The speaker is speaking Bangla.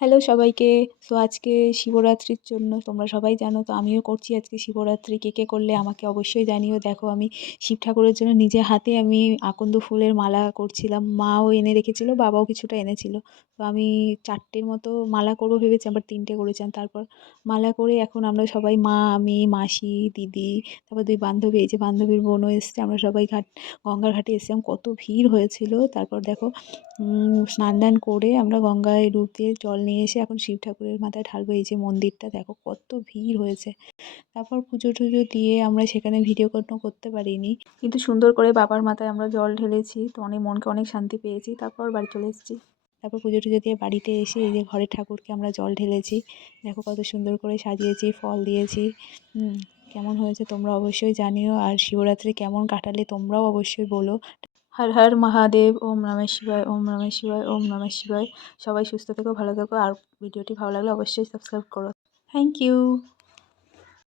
হ্যালো সবাইকে। সো আজকে শিবরাত্রির জন্য তোমরা সবাই জানো, তো আমিও করছি আজকে শিবরাত্রি। কে করলে আমাকে অবশ্যই জানিও। দেখো, আমি শিব ঠাকুরের জন্য নিজে হাতে আমি আকন্দ ফুলের মালা করছিলাম। মাও এনে রেখেছিল, বাবাও কিছুটা এনেছিল। তো আমি 4টের মতো মালা করবো ভেবেছি, আবার 3টে করেছিলাম। তারপর মালা করে এখন আমরা সবাই, মা, আমি, মাসি, দিদি, তারপর 2 বান্ধবী, এই যে বান্ধবীর বোনও এসছে, আমরা সবাই গঙ্গার ঘাটে এসেছিলাম। কত ভিড় হয়েছিল। তারপর দেখো, স্নান দান করে আমরা গঙ্গায় ডুব দিয়ে জল নিয়ে এসে এখন শিব ঠাকুরের মাথায় ঢালবো। এই যে মন্দিরটা দেখো কত ভিড় হয়েছে। তারপর পুজো টুজো দিয়ে আমরা সেখানে ভিডিও কোনো করতে পারিনি, কিন্তু সুন্দর করে বাবার মাথায় আমরা জল ঢেলেছি। তো মনকে অনেক শান্তি পেয়েছি। তারপর বাড়ি চলে এসেছি। তারপর পুজো টুজো দিয়ে বাড়িতে এসে এই যে ঘরের ঠাকুরকে আমরা জল ঢেলেছি। দেখো কত সুন্দর করে সাজিয়েছি, ফল দিয়েছি। কেমন হয়েছে তোমরা অবশ্যই জানিও। আর শিবরাত্রি কেমন কাটালে তোমরাও অবশ্যই বলো। হর হর মহাদেব। ওম নমঃ শিবায়, ওম নমঃ শিবায়, ওম নমঃ শিবায়। সবাই সুস্থ থেকো, ভালো থেকো। আর ভিডিওটি ভালো লাগলে অবশ্যই সাবস্ক্রাইব করো। Thank you.